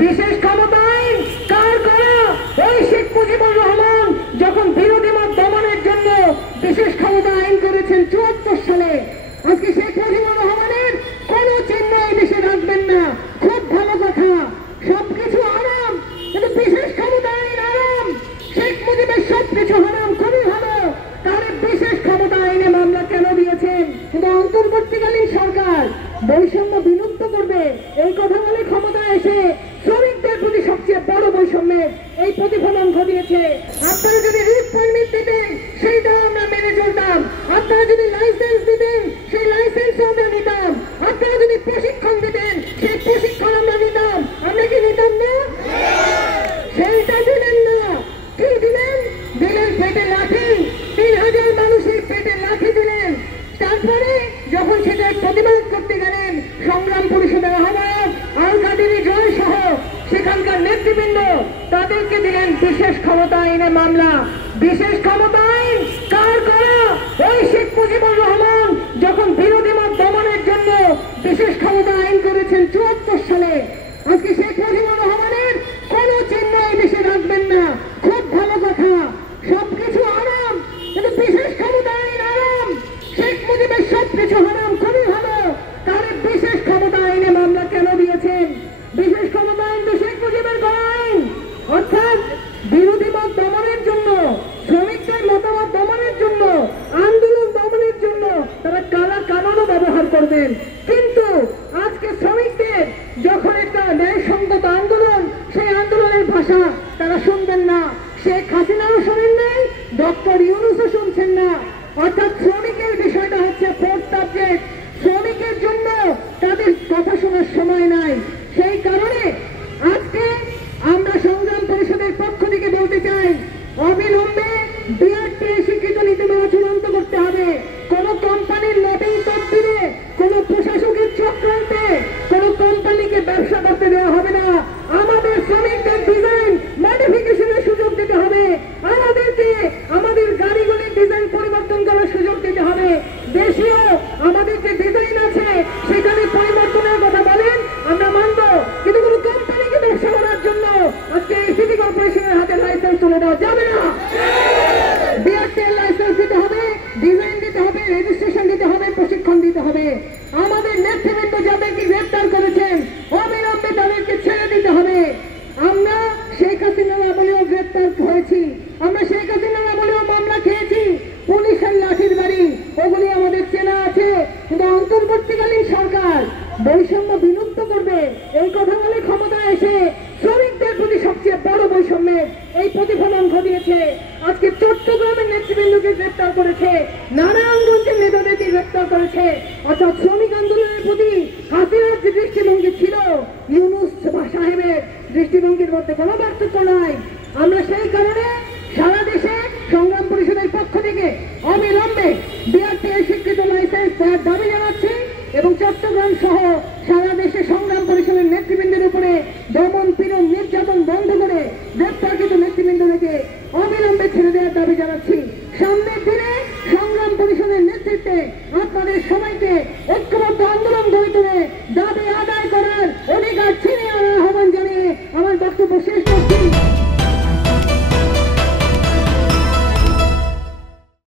বিশেষ ক্ষমতা আইন কার করা? ওই শেখ মুজিবুর রহমান যখন বিরোধী মত দমনের জন্য বিশেষ ক্ষমতা আইন করেছেন ৭৪ সালে। আজকে শেখ মুজিবুর রহমানের কোন চিহ্ন দেশে রাখবেন না, খুব ভালো কথা। সবকিছু আরাম, কিন্তু বিশেষ ক্ষমতা আইন আরাম। শেখ মুজিবের সবকিছু হারাম, খুবই ভালো। তাহলে বিশেষ ক্ষমতা আইনে মামলা কেন দিয়েছেন? কিন্তু অন্তর্বর্তীকালীন সরকার বৈষম্য বিলুপ্ত করবে এই কথা বলে ক্ষমতায় এসে শ্রমিকদের প্রতি সবচেয়ে বড় বৈষম্যের এই প্রতিফলন ঘটিয়েছে। আপনারা যদি রিট পারমিট দিতেন সেইটাও আমরা মেনে চলতাম, আপনারা যদি লাইসেন্স দিতেন সেই লাইসেন্স আমরা নিতাম, আপনারা যদি প্রশিক্ষণ দিতেন সেই প্রশিক্ষণ আমরা নিতাম। আমরা কি নিতাম না? সেইটা দিলেন না। কি দিলেন? দিলেন পেটে লাঠি। ৩,০০০ মানুষের পেটে লাঠি দিলেন। তারপরে যখন সেটার প্রতিবাদ করতে গেলেন সংগ্রাম পরিষদের আহ্বায়ক আল কাদেরী জয় সহ সেখানকার নেতৃবৃন্দ, তাদেরকে দিলেন বিশেষ ক্ষমতা আইনে মামলা। বিশেষ ক্ষমতা আইন কার করা? ওই শেখ মুজিবুর রহমান যখন বিরোধী মত দমনের জন্য বিশেষ ক্ষমতা আইন করেছেন ৭৪ সালে। আজকে শেখ মুজিবুর রহমানের কোন চিহ্ন দেশে রাখবেন না, খুব ভালো কথা। সবকিছু আরাম, কিন্তু বিশেষ ক্ষমতা আইন আরাম। শেখ মুজিবের সবকিছু হারাম, খুবই ভালো। তাহলে বিশেষ ক্ষমতা আইনে মামলা কেন দিয়েছেন? বিশেষ ক্ষমতা আইন তো শেখ মুজিবের করা আইন, অর্থাৎ বিরোধী মত দমনের জন্য, শ্রমিকদের মতামত দমনের জন্য, আন্দোলন দমনের জন্য তারা কালা কামানও ব্যবহার করবেন। কিন্তু আজকে শ্রমিকদের যখন একটা ন্যায়সঙ্গত আন্দোলন, সেই আন্দোলনের ভাষা তারা শুনবেন না। শেখ হাসিনাও শোনেন নাই, ডক্টর ইউনূসও শুনছেন না। অর্থাৎ শ্রমিকের বিষয়টা হচ্ছে ফোর্থ সাবজেক্ট। শ্রমিকের জন্য তাদের কথা শোনার সময় নাই। সেই কারণে আজকে আমরা সংগ্রাম পরিষদের পক্ষ থেকে বলতে চাই, অবিলম্বে বিআরটিএ স্বীকৃত নীতিমালা চূড়ান্ত করতে হবে। কোন কোম্পানির লবিং তদবিরে, কোন প্রশাসকের চক্রান্তে কোন কোম্পানিকে ব্যবসা করতে দেওয়া হবে না। আমাদের শ্রমিকদের ডিজাইন মডিফিকেশনের সুযোগ দিতে হবে, আমাদেরকে আমাদের গাড়িগুলির ডিজাইন পরিবর্তন করার সুযোগ দিতে হবে। দেশীয় আমাদের যে ডিজাইন আছে সেখানে পরিবর্তনের কথা বলেন, আমরা মানব, কিন্তু কোন কোম্পানিকে ব্যবসা করার জন্য আজকে এই সিটি কর্পোরেশনের হাতে লাইসেন্স তুলে দেওয়া যাবে না। বিআরটিএর লাইসেন্স দিতে হবে, ডিজাইন দিতে হবে, রেজিস্ট্রেশন দিতে হবে, প্রশিক্ষণ দিতে হবে। আমাদের নেতৃবৃন্দ যাদেরকে গ্রেপ্তার করেছেন অবিলম্বে তাদেরকে ছেড়ে দিতে হবে। আমরা শেখ হাসিনার আমলেও গ্রেপ্তার হয়েছি, আমরা শেখ হাসিনার আমলেও মামলা খেয়েছি, পুলিশের লাঠির বাড়ি, ওগুলি আমাদের চেনা আছে। কিন্তু অন্তর্বর্তীকালীন সরকার বৈষম্য বিলুপ্ত করবে এই কথা বলে ক্ষমতায় এসে শ্রমিকদের প্রতি সবচেয়ে বড় বৈষম্যের এই প্রতিফলন ঘটিয়েছে। আজকে চট্টগ্রামের নেতৃবৃন্দকে গ্রেপ্তার করেছে, নারায়ণগঞ্জের নেতাদেরকে গ্রেপ্তার করেছে। অর্থাৎ শ্রমিক আন্দোলনের প্রতি হাসিনার যে দৃষ্টিভঙ্গি ছিল, ইউনূস সাহেবের দৃষ্টিভঙ্গির মধ্যে কোনো পার্থক্য নাই। আমরা সেই কারণে সারা দেশে সংগ্রাম পরিষদের পক্ষ থেকে অবিলম্বে বিআরটিএ স্বীকৃত লাইসেন্স দেওয়ার দাবি জানাচ্ছি এবং চট্টগ্রাম সহ সারা দেশে সংগ্রাম পরিষদের নেতৃবৃন্দের উপরে দমন পীড়ন নির্যাতন বন্ধ করে গ্রেপ্তারকৃত নেতৃবৃন্দকে অবিলম্বে ছেড়ে দেওয়ার দাবি জানাচ্ছি। সামনের দিনে সংগ্রাম পরিষদের নেতৃত্বে